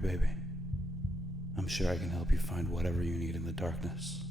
baby. I'm sure I can help you find whatever you need in the darkness.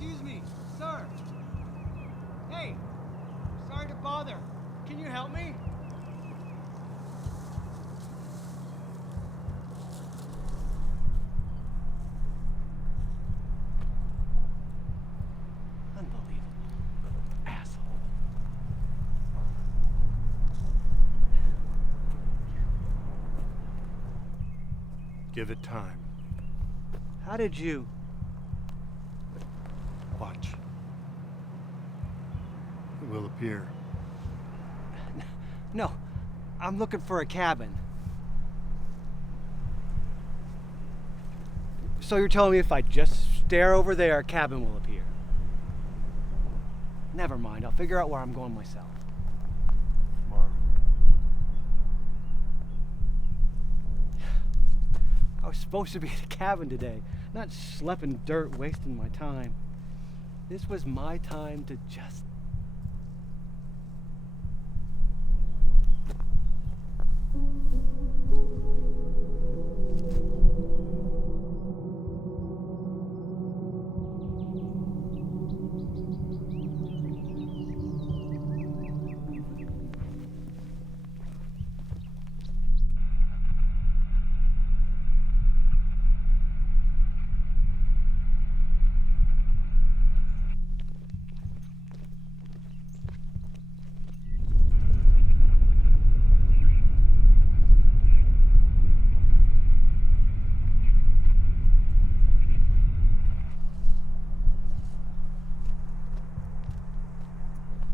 Excuse me, sir. Hey, sorry to bother. Can you help me? Unbelievable. Asshole. Give it time. How did you... Watch. It will appear. No, I'm looking for a cabin. So you're telling me if I just stare over there, a cabin will appear? Never mind, I'll figure out where I'm going myself. Tomorrow. I was supposed to be at a cabin today, not schlepping dirt, wasting my time. This was my time to just...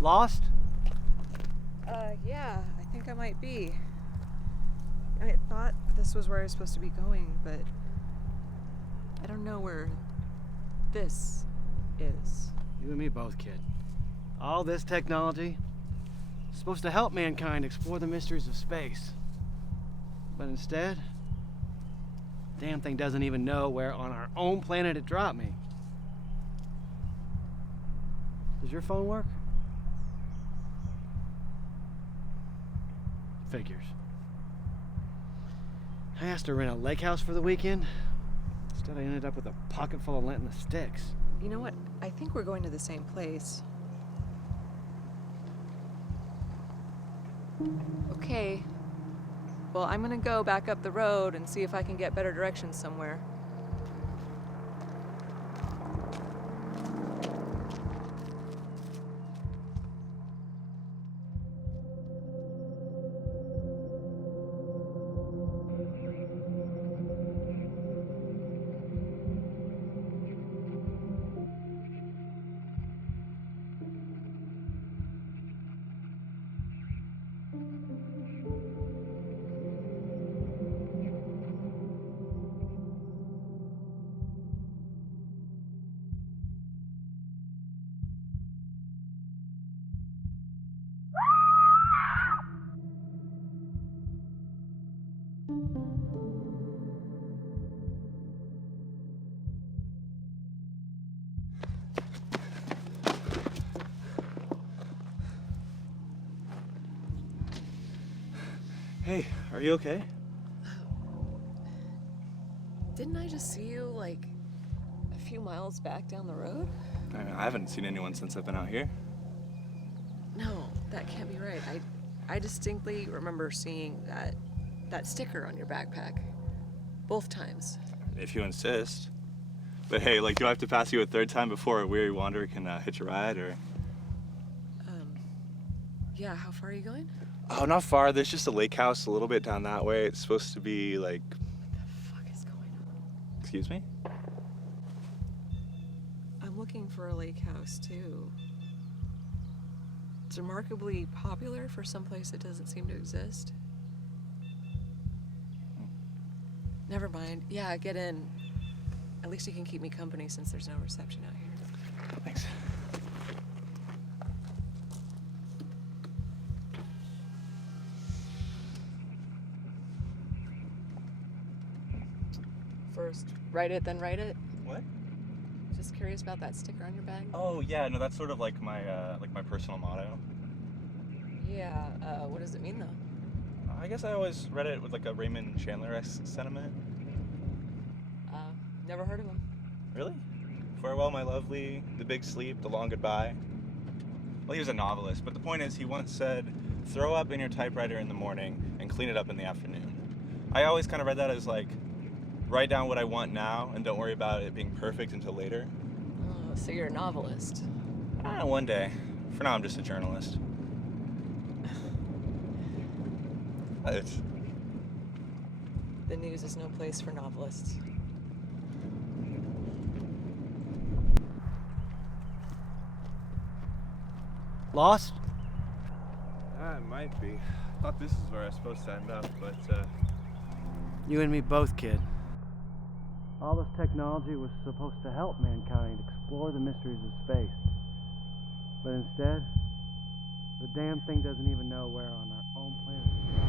Lost? Yeah, I think I might be. I thought this was where I was supposed to be going, but I don't know where this is. You and me both, kid. All this technology is supposed to help mankind explore the mysteries of space. But instead, the damn thing doesn't even know where on our own planet it dropped me. Does your phone work? Figures. I asked to rent a lake house for the weekend. Instead, I ended up with a pocket full of lint and the sticks. You know what? I think we're going to the same place. Okay. Well, I'm gonna go back up the road and see if I can get better directions somewhere. Hey, are you okay? Didn't I just see you, like, a few miles back down the road? I haven't seen anyone since I've been out here. No, that can't be right. I distinctly remember seeing that sticker on your backpack. Both times. If you insist. But hey, like, do I have to pass you a third time before a weary wanderer can hitch a ride, or? Yeah, how far are you going? Oh, not far. There's just a lake house a little bit down that way. It's supposed to be, like... What the fuck is going on? Excuse me? I'm looking for a lake house, too. It's remarkably popular for some place that doesn't seem to exist. Never mind. Yeah, get in. At least you can keep me company since there's no reception out here. Thanks. First, write it, then write it. What? Just curious about that sticker on your bag. Oh, yeah, no, that's sort of like my personal motto. Yeah, what does it mean, though? I guess I always read it with like a Raymond Chandler-esque sentiment. Never heard of him. Really? Farewell, my lovely, the big sleep, the long goodbye. Well, he was a novelist, but the point is he once said, throw up in your typewriter in the morning and clean it up in the afternoon. I always kind of read that as like, write down what I want now and don't worry about it being perfect until later. Oh, so you're a novelist. One day. For now, I'm just a journalist. The news is no place for novelists. Lost? It might be. Thought this is where I was supposed to end up, but You and me both, kid. All this technology was supposed to help mankind explore the mysteries of space. But instead, the damn thing doesn't even know where on our own planet it's from.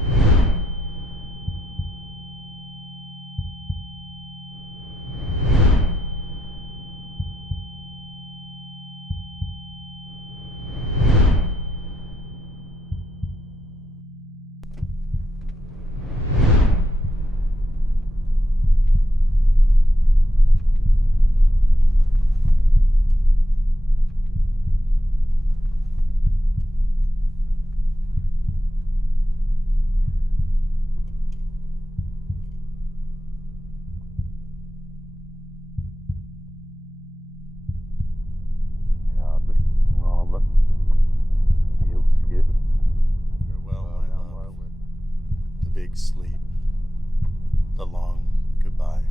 farewell, my love. The big sleep. The long goodbye.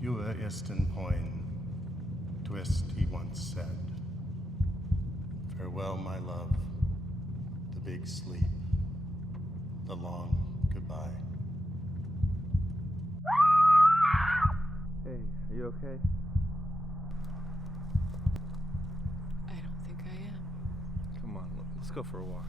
Ua ist in Poin, twist, he once said. Farewell, my love, the big sleep, the long goodbye. Hey, are you okay? I don't think I am. Come on, let's go for a walk.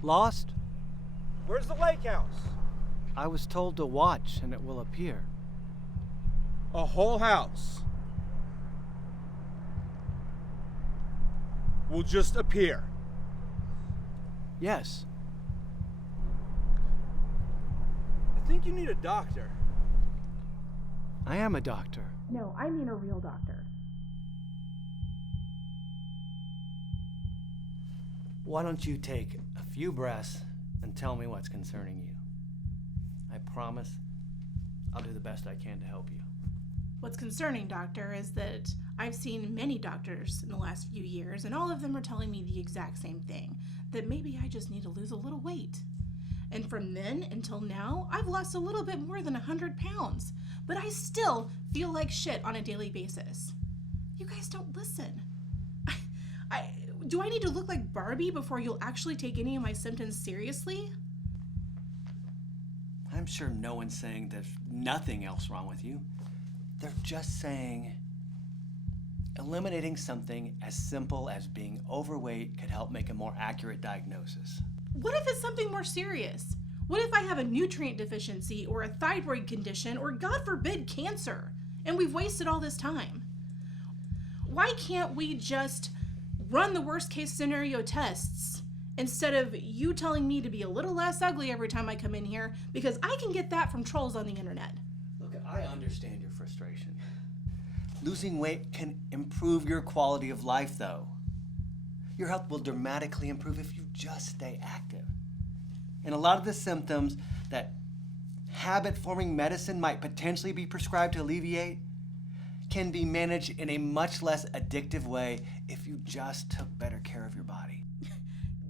Lost? Where's the lake house? I was told to watch and it will appear. A whole house will just appear. Yes. I think you need a doctor. I am a doctor. No, I mean a real doctor. Why don't you take a few breaths and tell me what's concerning you? I promise I'll do the best I can to help you. What's concerning, doctor, is that I've seen many doctors in the last few years, and all of them are telling me the exact same thing, that maybe I just need to lose a little weight. And from then until now, I've lost a little bit more than 100 pounds, but I still feel like shit on a daily basis. You guys don't listen. Do I need to look like Barbie before you'll actually take any of my symptoms seriously? I'm sure no one's saying there's nothing else wrong with you. They're just saying eliminating something as simple as being overweight could help make a more accurate diagnosis. What if it's something more serious? What if I have a nutrient deficiency or a thyroid condition or, God forbid, cancer, and we've wasted all this time? Why can't we just run the worst case scenario tests instead of you telling me to be a little less ugly every time I come in here, because I can get that from trolls on the internet? Look, I understand your frustration. Losing weight can improve your quality of life, though. Your health will dramatically improve if you just stay active. And a lot of the symptoms that habit-forming medicine might potentially be prescribed to alleviate can be managed in a much less addictive way if you just took better care of your body.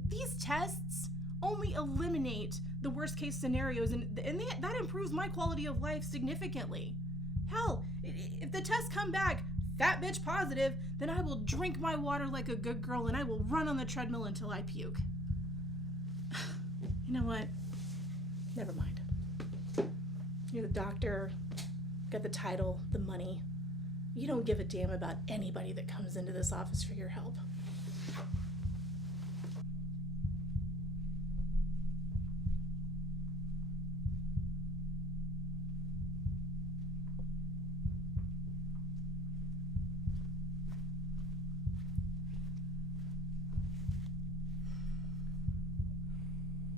These tests only eliminate the worst case scenarios, and that improves my quality of life significantly. Hell, if the tests come back fat bitch positive, then I will drink my water like a good girl and I will run on the treadmill until I puke. You know what? Never mind. You're the doctor, got the title, the money. You don't give a damn about anybody that comes into this office for your help.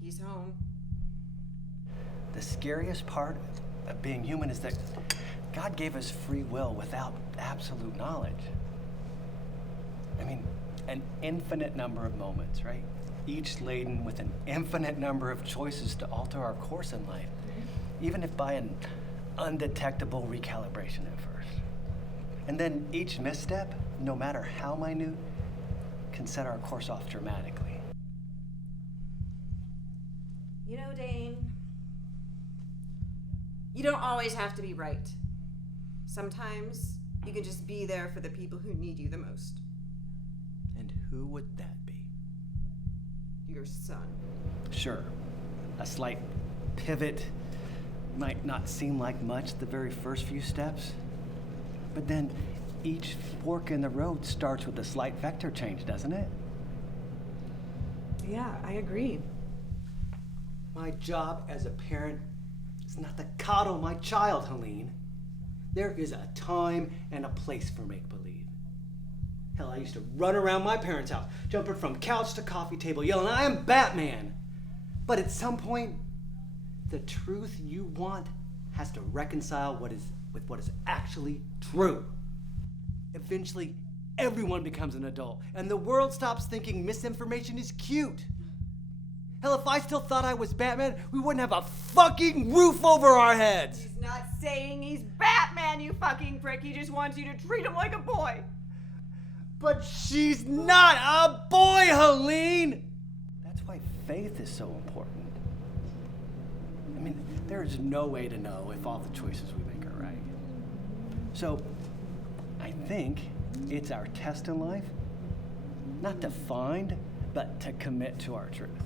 He's home. The scariest part of being human is that God gave us free will without absolute knowledge. I mean, an infinite number of moments, right? Each laden with an infinite number of choices to alter our course in life, even if by an undetectable recalibration at first. And then each misstep, no matter how minute, can set our course off dramatically. You know, Dane, you don't always have to be right. Sometimes you can just be there for the people who need you the most. And who would that be? Your son. Sure, a slight pivot might not seem like much the very first few steps, but then each fork in the road starts with a slight vector change, doesn't it? Yeah, I agree. My job as a parent is not to coddle my child, Helene. There is a time and a place for make-believe. Hell, I used to run around my parents' house, jumping from couch to coffee table, yelling, "I am Batman!" But at some point, the truth you want has to reconcile with what is actually true. Eventually, everyone becomes an adult, and the world stops thinking misinformation is cute. Hell, if I still thought I was Batman, we wouldn't have a fucking roof over our heads! He's not saying he's Batman, you fucking prick. He just wants you to treat him like a boy. But she's not a boy, Helene! That's why faith is so important. I mean, there's no way to know if all the choices we make are right. So, I think it's our test in life, not to find, but to commit to our truth.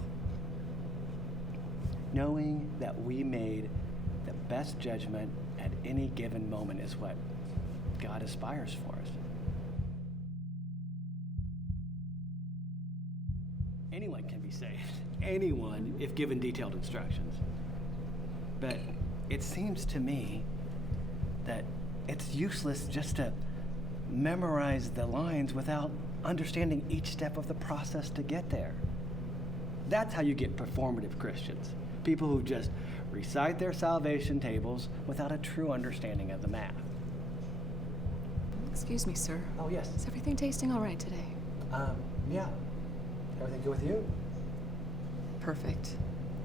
Knowing that we made the best judgment at any given moment is what God aspires for us. Anyone can be saved. Anyone, if given detailed instructions. But it seems to me that it's useless just to memorize the lines without understanding each step of the process to get there. That's how you get performative Christians. People who just recite their salvation tables without a true understanding of the math. Excuse me, sir. Oh, yes. Is everything tasting all right today? Yeah. Everything good with you? Perfect.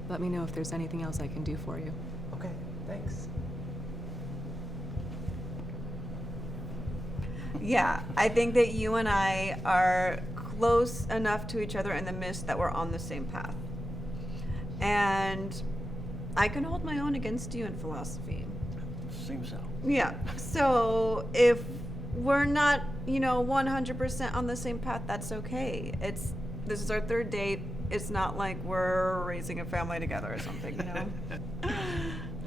Let me know if there's anything else I can do for you. Okay, thanks. Yeah, I think that you and I are close enough to each other in the midst that we're on the same path. And I can hold my own against you in philosophy. Seems so. Yeah, so if we're not, 100% on the same path, that's okay. This is our third date. It's not like we're raising a family together or something,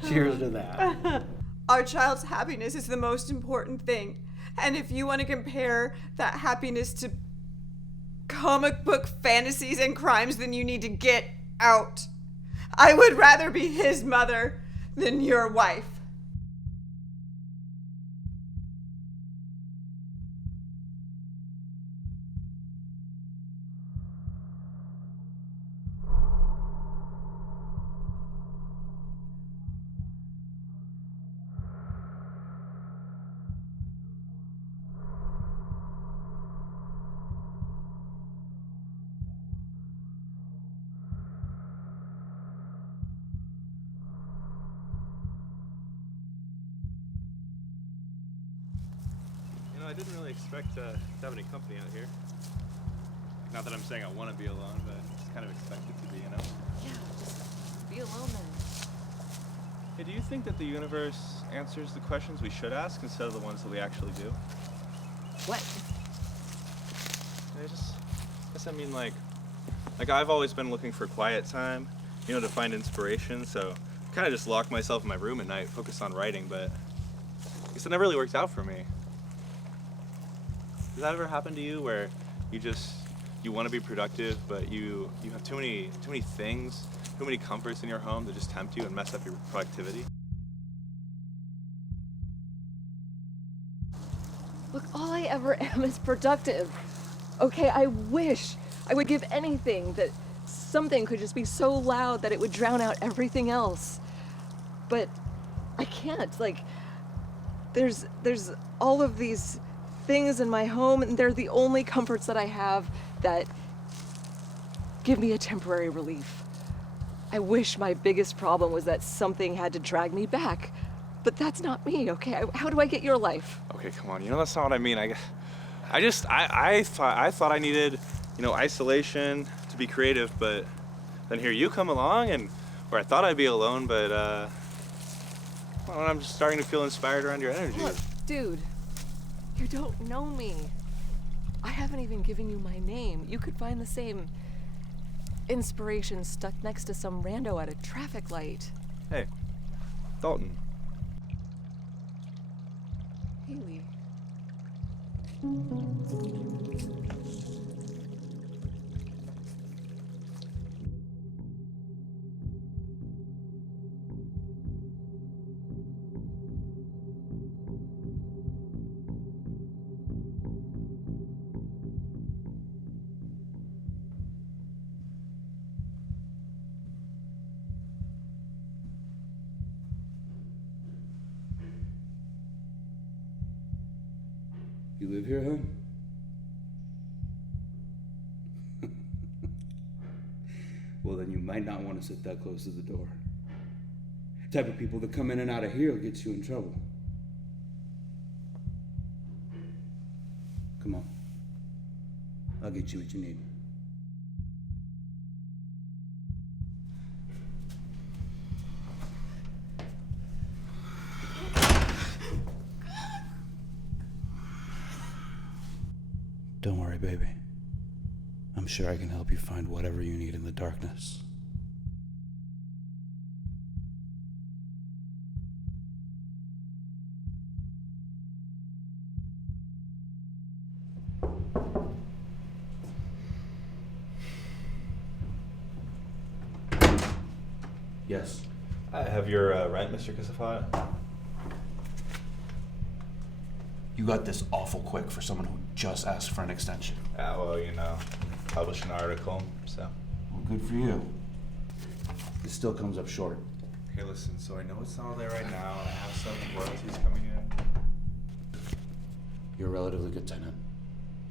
Cheers to that. Our child's happiness is the most important thing. And if you want to compare that happiness to comic book fantasies and crimes, then you need to get out. I would rather be his mother than your wife. I didn't really expect to have any company out here. Not that I'm saying I want to be alone, but it's kind of expected to be, Yeah, just be alone then. Hey, do you think that the universe answers the questions we should ask instead of the ones that we actually do? What? I guess I mean like I've always been looking for quiet time, to find inspiration, so I kind of just lock myself in my room at night, focus on writing, but I guess it never really worked out for me. Does that ever happen to you where you want to be productive, but you have too many things, too many comforts in your home that just tempt you and mess up your productivity? Look, all I ever am is productive. Okay, I wish I would give anything that something could just be so loud that it would drown out everything else. But I can't. Like, there's all of these things in my home, and they're the only comforts that I have that give me a temporary relief. I wish my biggest problem was that something had to drag me back, but that's not me, okay? How do I get your life? Okay, come on, that's not what I mean. I thought I needed, isolation to be creative, but then here you come along, and where I thought I'd be alone, but well, I'm just starting to feel inspired around your energy. Look, dude, you don't know me. I haven't even given you my name. You could find the same inspiration stuck next to some rando at a traffic light. Hey, Dalton. Haley. You live here, hon? Well, then you might not want to sit that close to the door. Type of people that come in and out of here will get you in trouble. Come on. I'll get you what you need. Don't worry, baby. I'm sure I can help you find whatever you need in the darkness. Yes. I have your rent, Mr. Kasafat. You got this awful quick for someone who just asked for an extension. Yeah, well, published an article, so. Well, good for you. It still comes up short. Okay, listen, so I know it's not all there right now. I have some royalties coming in. You're a relatively good tenant.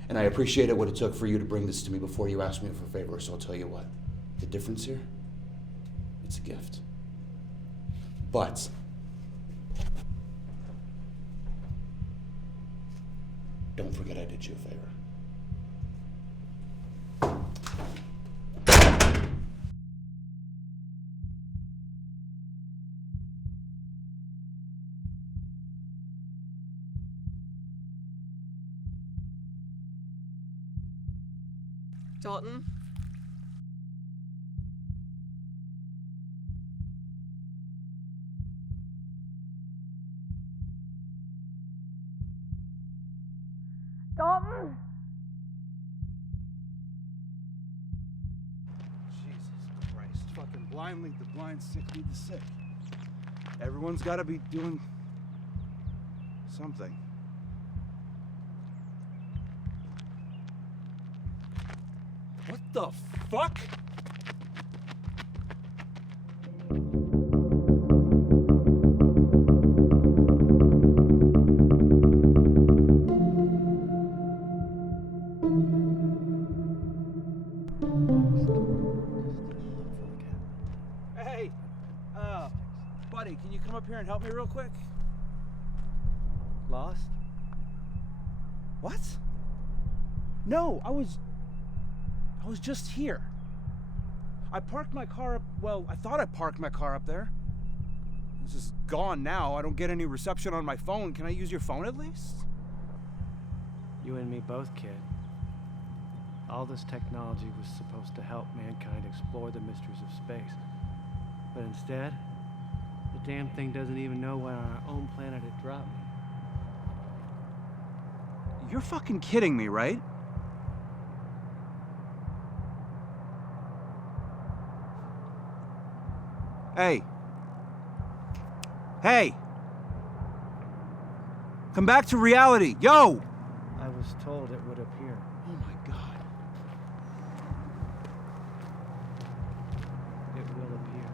And I appreciated what it took for you to bring this to me before you asked me for a favor, so I'll tell you what. The difference here, it's a gift. But don't forget I did you a favor. Dalton? Dalton! Jesus Christ. Fucking blind lead the blind, sick lead the sick. Everyone's gotta be doing something. What the fuck? Hey, buddy, can you come up here and help me real quick? Lost? What? No, I was just here. I parked my car up, well, I thought I parked my car up there. This is gone now. I don't get any reception on my phone. Can I use your phone at least? You and me both, kid. All this technology was supposed to help mankind explore the mysteries of space. But instead, the damn thing doesn't even know when on our own planet it dropped me. You're fucking kidding me, right? Hey. Hey! Come back to reality. Yo! I was told it would appear. Oh my god. It will appear.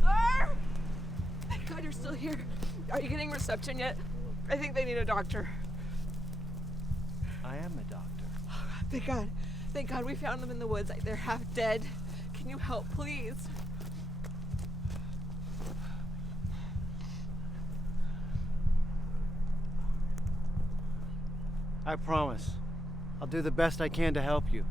Sir! Thank God you're still here. Are you getting reception yet? I think they need a doctor. I am a doctor. Thank God. Thank God we found them in the woods. They're half dead. Can you help, please? I promise. I'll do the best I can to help you.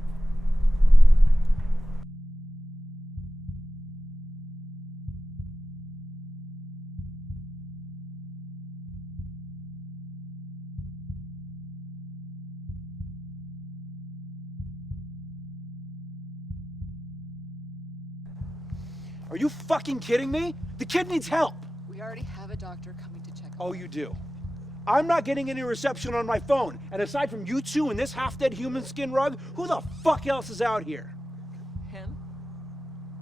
Are you fucking kidding me? The kid needs help. We already have a doctor coming to check on Oh, you do? I'm not getting any reception on my phone. And aside from you two and this half-dead human skin rug, who the fuck else is out here? him.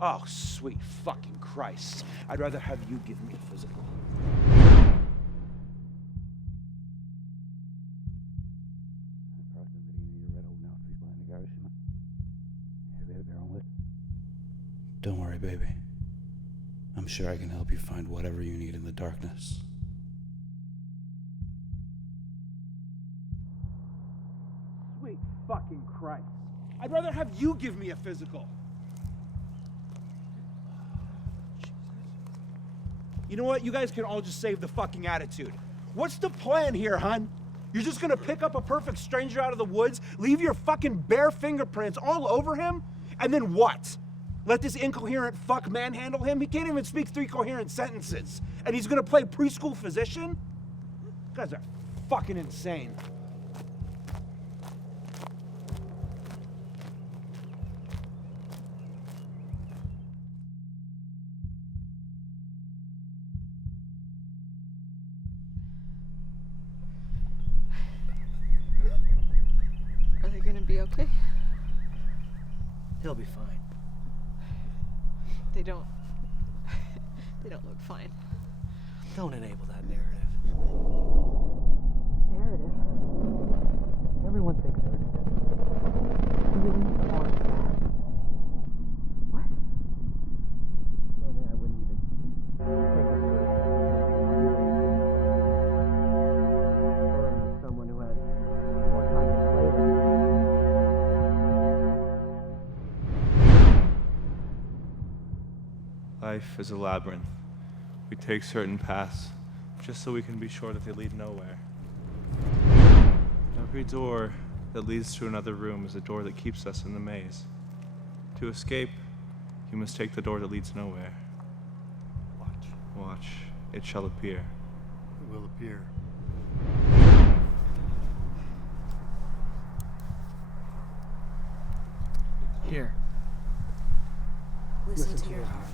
Oh, sweet fucking Christ. I'd rather have you give me a physical. Don't worry, baby. I'm sure I can help you find whatever you need in the darkness. Sweet fucking Christ. I'd rather have you give me a physical. You know what? You guys can all just save the fucking attitude. What's the plan here, hun? You're just gonna pick up a perfect stranger out of the woods, leave your fucking bare fingerprints all over him, and then what? Let this incoherent fuck manhandle him? He can't even speak 3 coherent sentences. And he's gonna play preschool physician? You guys are fucking insane. Are they gonna be okay? He'll be fine. They don't. They don't look fine. Don't enable that narrative. Narrative? Everyone thinks they're really on track. What? Normally I wouldn't even take a someone Life is a labyrinth. We take certain paths just so we can be sure that they lead nowhere. Every door that leads to another room is a door that keeps us in the maze. To escape, you must take the door that leads nowhere. Watch. Watch, it shall appear. It will appear. Here. Listen to your heart.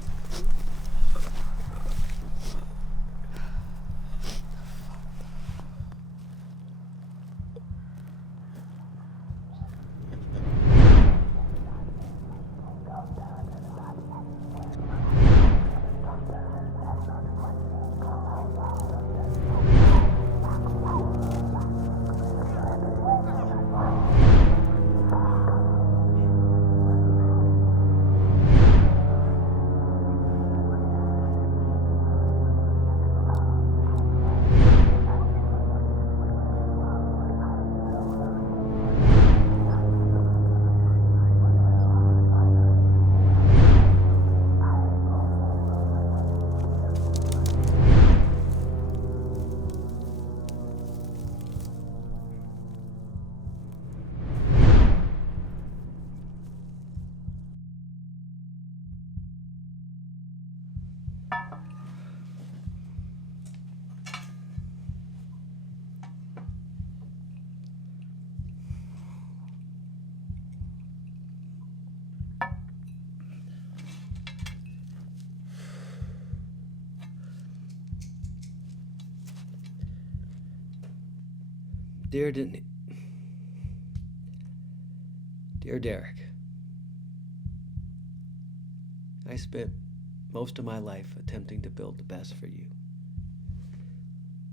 Dear Derek, I spent most of my life attempting to build the best for you.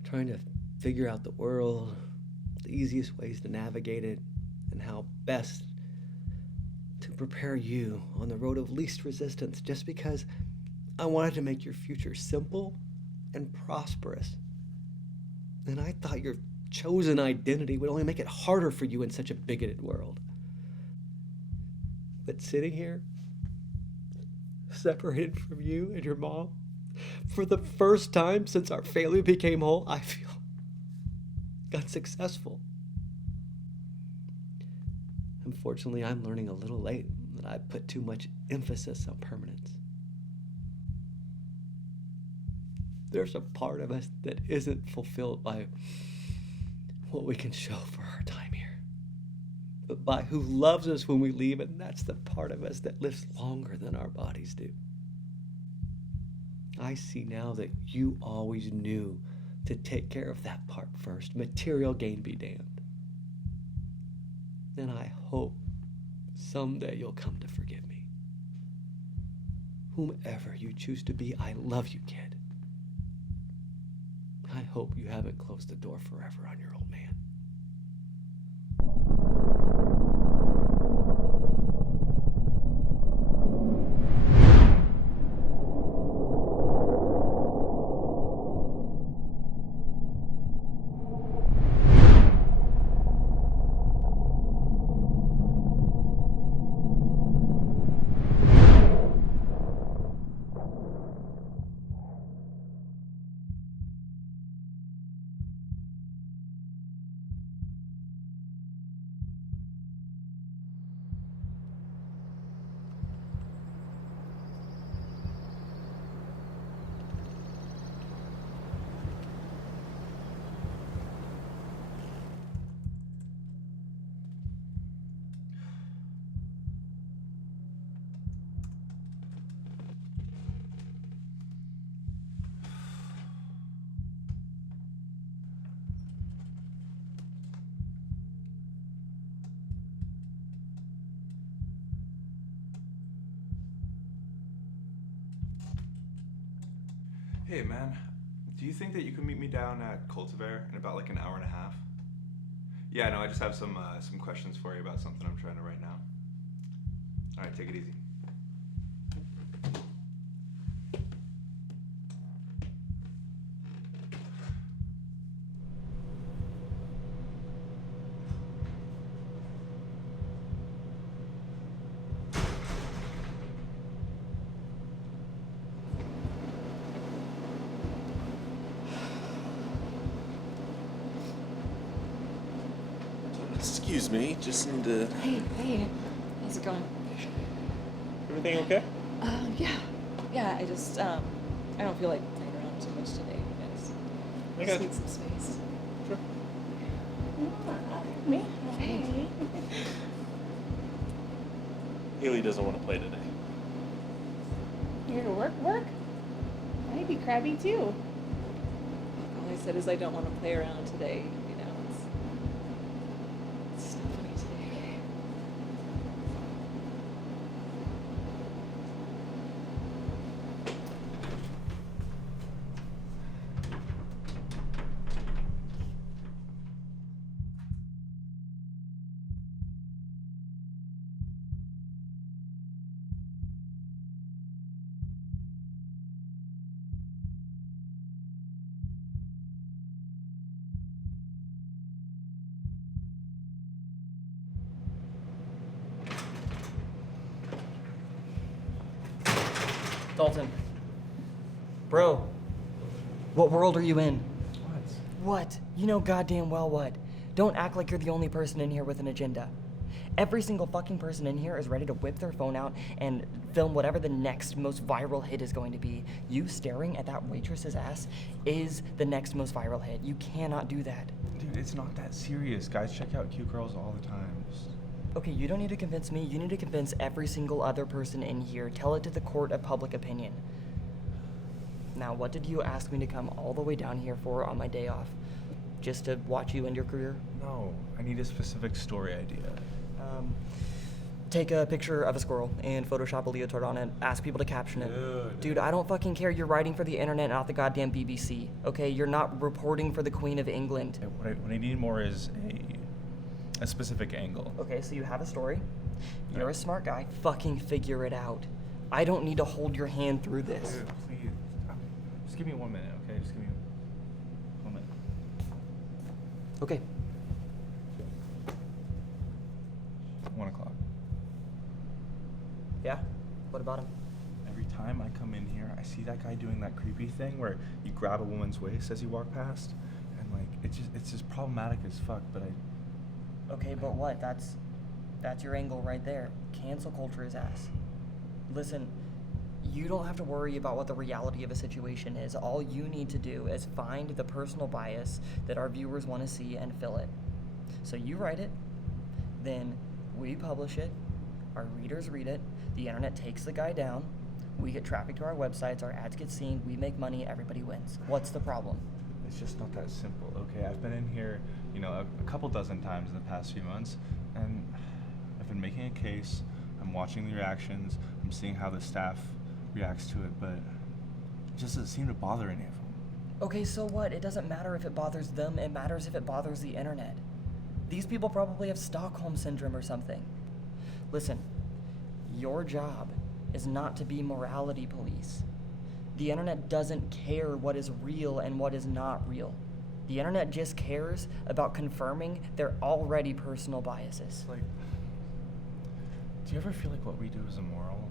Trying to figure out the world, the easiest ways to navigate it, and how best to prepare you on the road of least resistance, just because I wanted to make your future simple and prosperous. And I thought your chosen identity would only make it harder for you in such a bigoted world. But sitting here, separated from you and your mom, for the first time since our family became whole, I feel unsuccessful. Unfortunately, I'm learning a little late that I put too much emphasis on permanence. There's a part of us that isn't fulfilled by what we can show for our time here, but by who loves us when we leave, and that's the part of us that lives longer than our bodies do. I see now that you always knew to take care of that part first. Material gain be damned. And I hope someday you'll come to forgive me. Whomever you choose to be, I love you, kid. I hope you haven't closed the door forever on your old man. Hey man, do you think that you could meet me down at Cultivar in about like an hour and a half? Yeah, no, I just have some questions for you about something I'm trying to write now. All right, take it easy. Excuse me, just need to... Hey, how's it going? Everything okay? Yeah, I just, I don't feel like playing around too much today, guys. I Just got you. need some space. Sure. Hey. Haley doesn't want to play today. Here to work? I'd be crabby too. All I said is I don't want to play around today, you know. It's not funny today. Dalton. Bro. What world are you in? What? What? You know goddamn well what. Don't act like you're the only person in here with an agenda. Every single fucking person in here is ready to whip their phone out and film whatever the next most viral hit is going to be. You staring at that waitress's ass is the next most viral hit. You cannot do that. Dude, it's not that serious. Guys check out cute girls all the time. Okay, you don't need to convince me. You need to convince every single other person in here. Tell it to the court of public opinion. Now, what did you ask me to come all the way down here for on my day off? Just to watch you end your career? No, I need a specific story idea. Take a picture of a squirrel and Photoshop a leotard on it. Ask people to caption it. Dude, I don't fucking care. You're writing for the internet, not the goddamn BBC. Okay, you're not reporting for the Queen of England. What I need more is a specific angle. Okay, so you have a story. You're a smart guy. Fucking figure it out. I don't need to hold your hand through this. Dude, please, just give me 1 minute, okay? Just give me 1 minute. Okay. 1 o'clock. Yeah? What about him? Every time I come in here, I see that guy doing that creepy thing where you grab a woman's waist as you walk past, and like it's just problematic as fuck. But Okay, but what? That's your angle right there. Cancel culture is ass. Listen, you don't have to worry about what the reality of a situation is. All you need to do is find the personal bias that our viewers want to see and fill it. So you write it, then we publish it, our readers read it, the internet takes the guy down, we get traffic to our websites, our ads get seen, we make money, everybody wins. What's the problem? it's just not that simple. Okay, I've been in here, you know, a couple dozen times in the past few months, and I've been making a case. I'm watching the reactions. I'm seeing how the staff reacts to it, but it just doesn't seem to bother any of them. Okay, so what? It doesn't matter if it bothers them, it matters if it bothers the internet. These people probably have Stockholm Syndrome or something. Listen, your job is not to be morality police. The internet doesn't care what is real and what is not real. The internet just cares about confirming their already personal biases. Like, do you ever feel like what we do is immoral?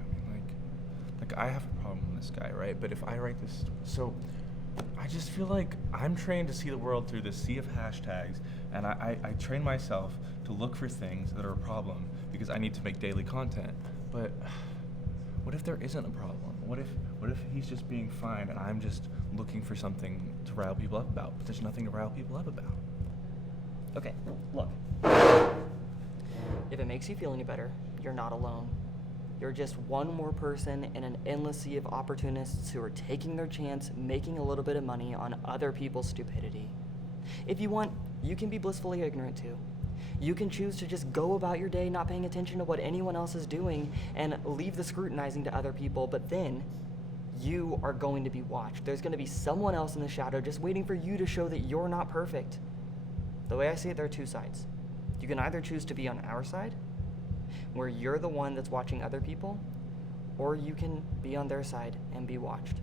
I mean, like I have a problem with this guy, right? But if I write this, so I just feel like I'm trained to see the world through this sea of hashtags, and I train myself to look for things that are a problem because I need to make daily content. But what if there isn't a problem? What if he's just being fine and I'm just looking for something to rile people up about, but there's nothing to rile people up about? Okay, look. If it makes you feel any better, you're not alone. You're just one more person in an endless sea of opportunists who are taking their chance, making a little bit of money on other people's stupidity. If you want, you can be blissfully ignorant too. You can choose to just go about your day not paying attention to what anyone else is doing and leave the scrutinizing to other people, but then you are going to be watched. There's going to be someone else in the shadow just waiting for you to show that you're not perfect. The way I see it, there are two sides. You can either choose to be on our side, where you're the one that's watching other people, or you can be on their side and be watched.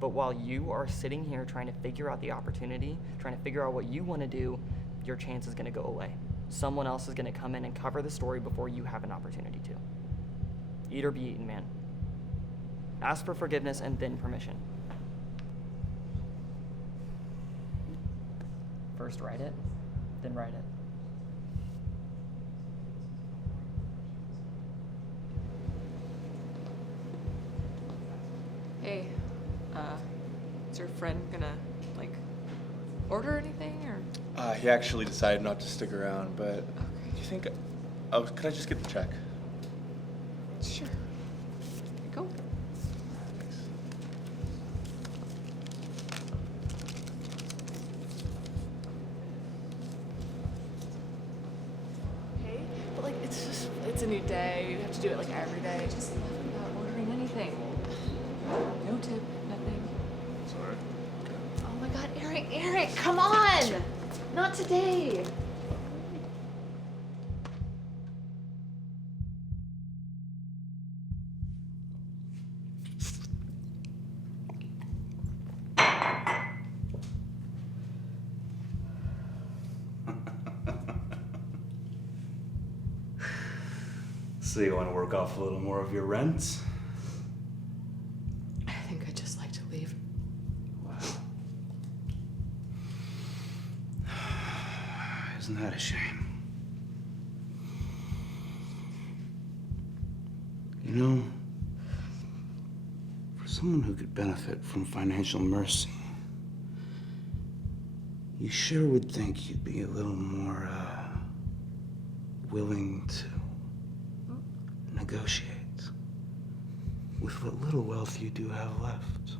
But while you are sitting here trying to figure out the opportunity, trying to figure out what you want to do, your chance is going to go away. Someone else is going to come in and cover the story before you have an opportunity to. Eat or be eaten, man. Ask for forgiveness and then permission. First write it, then write it. Hey, is your friend gonna, like, order anything, or? He actually decided not to stick around, but do you think... Oh, could I just get the check? Sure. Here you go. Hey, but like, it's a new day. You have to do it like every day. Just left without ordering anything. No tip, nothing. Sorry. Oh my god, Eric, come on! Not today. So you want to work off a little more of your rent? I think I'd just like to leave. Wow. Isn't that a shame? You know, for someone who could benefit from financial mercy, you sure would think you'd be a little more, willing to negotiate with what little wealth you do have left.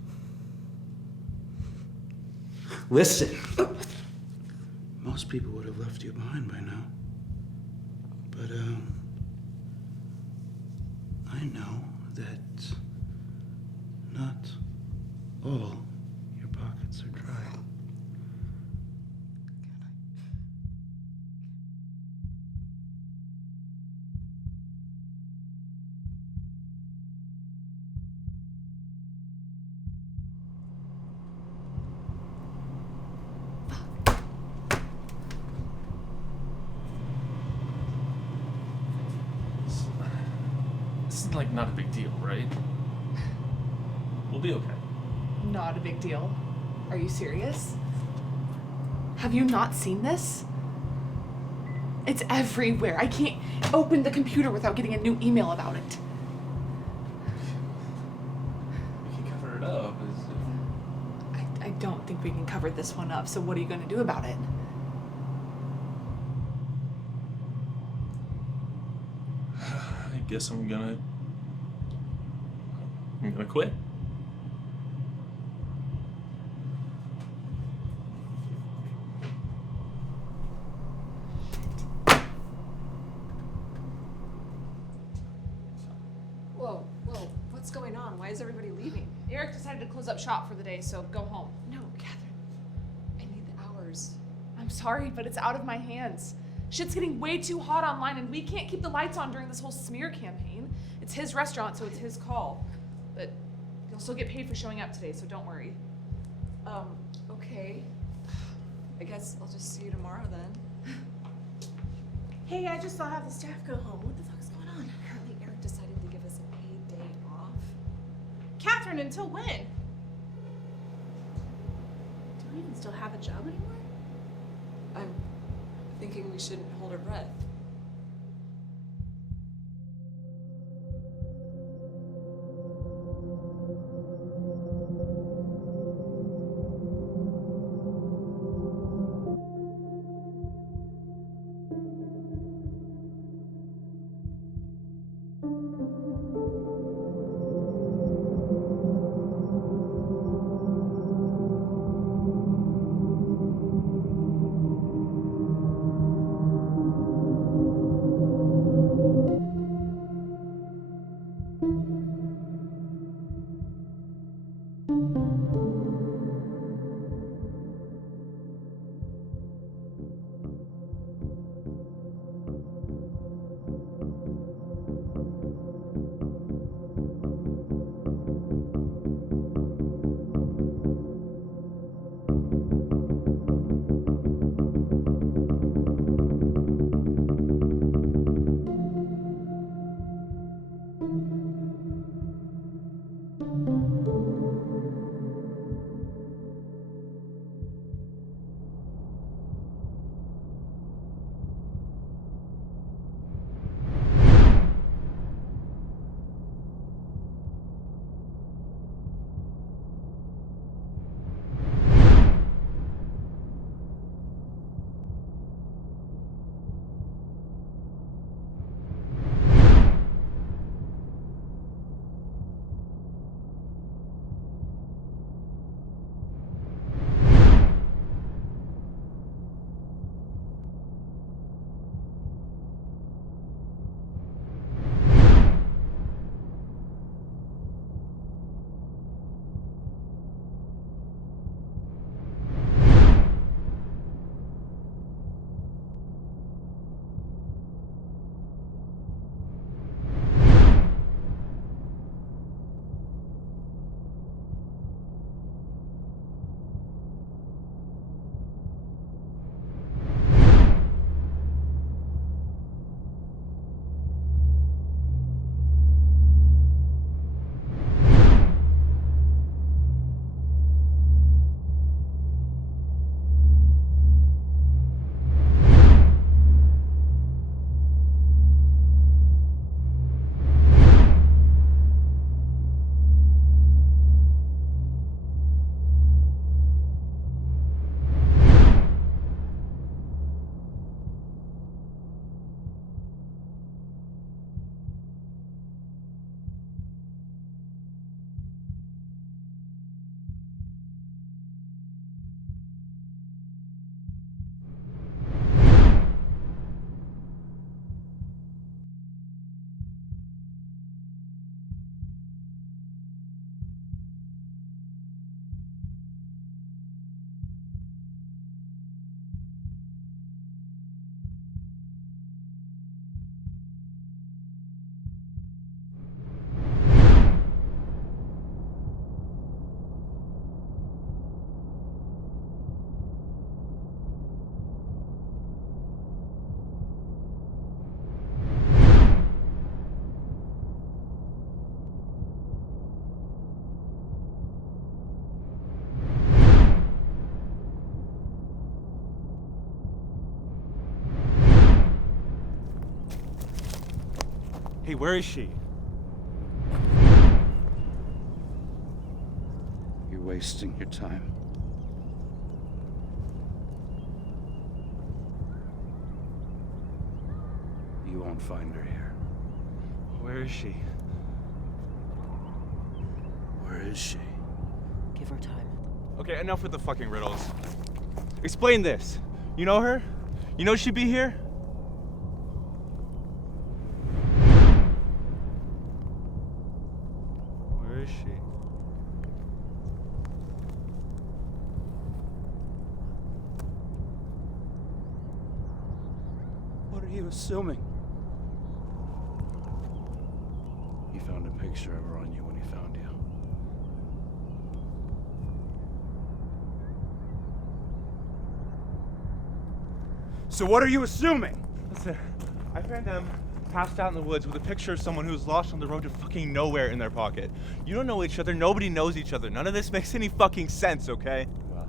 Listen, most people would have left you behind by now. But, I know that not all your pockets are dry. This is like not a big deal, right? We'll be okay. Not a big deal. Are you serious? Have you not seen this? It's everywhere. I can't open the computer without getting a new email about it. We can cover it up. I don't think we can cover this one up, so what are you going to do about it? I guess I'm gonna quit. Whoa, what's going on? Why is everybody leaving? Eric decided to close up shop for the day, so go home. No, Catherine. I need the hours. I'm sorry, but it's out of my hands. Shit's getting way too hot online, and we can't keep the lights on during this whole smear campaign. It's his restaurant, so it's his call. But you'll still get paid for showing up today, so don't worry. Okay. I guess I'll just see you tomorrow then. Hey, I just saw half the staff go home. What the fuck's going on? Apparently Eric decided to give us a paid day off. Catherine, until when? Do we even still have a job anymore? I'm thinking we shouldn't hold our breath. Where is she? You're wasting your time. You won't find her here. Where is she? Where is she? Give her time. Okay, enough with the fucking riddles. Explain this. You know her? You know she'd be here? Where is she? What are you assuming? He found a picture of her on you when he found you. So what are you assuming? Listen, I found them passed out in the woods with a picture of someone who's lost on the road to fucking nowhere in their pocket. You don't know each other, nobody knows each other. None of this makes any fucking sense, okay? Well,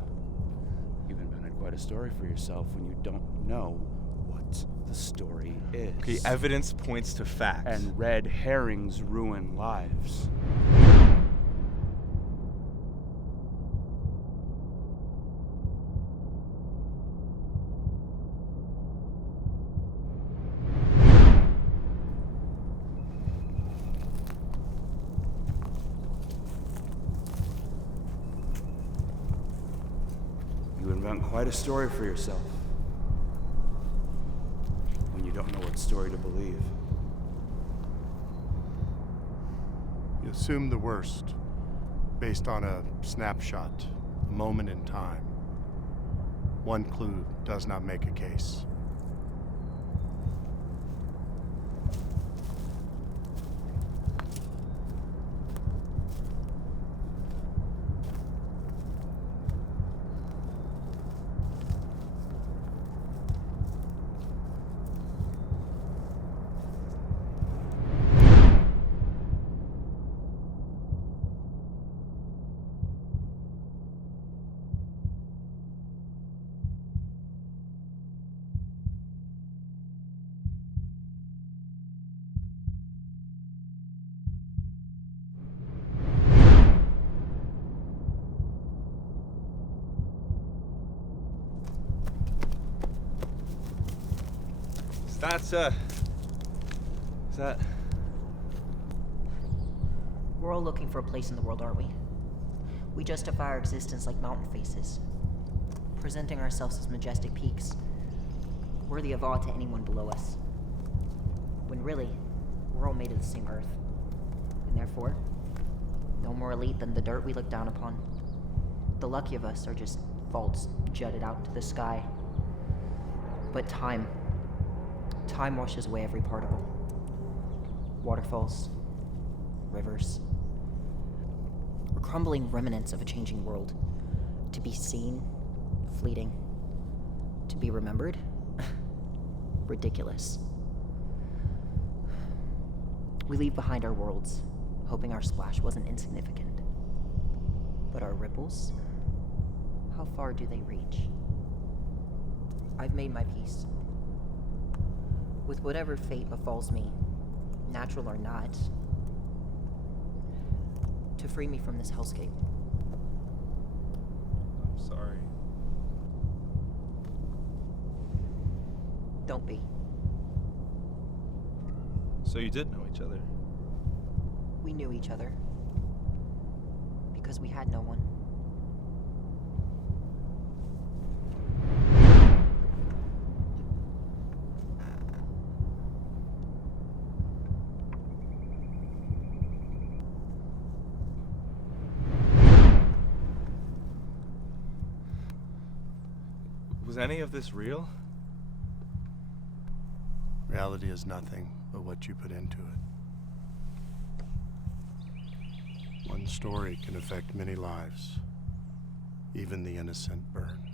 you've invented quite a story for yourself when you don't know what the story is. Okay, evidence points to facts. And red herrings ruin lives. You invent quite a story for yourself when you don't know what story to believe. You assume the worst based on a snapshot, a moment in time. One clue does not make a case. Is that... We're all looking for a place in the world, aren't we? We justify our existence like mountain faces, presenting ourselves as majestic peaks, worthy of awe to anyone below us. When really, we're all made of the same earth. And therefore, no more elite than the dirt we look down upon. The lucky of us are just faults jutted out to the sky. But time washes away every particle. Waterfalls, rivers. We're crumbling remnants of a changing world. To be seen, fleeting. To be remembered, ridiculous. We leave behind our worlds, hoping our splash wasn't insignificant. But our ripples, how far do they reach? I've made my peace. With whatever fate befalls me, natural or not, to free me from this hellscape. I'm sorry. Don't be. So you did know each other? We knew each other. Because we had no one. Was any of this real? Reality is nothing but what you put into it. One story can affect many lives. Even the innocent burn.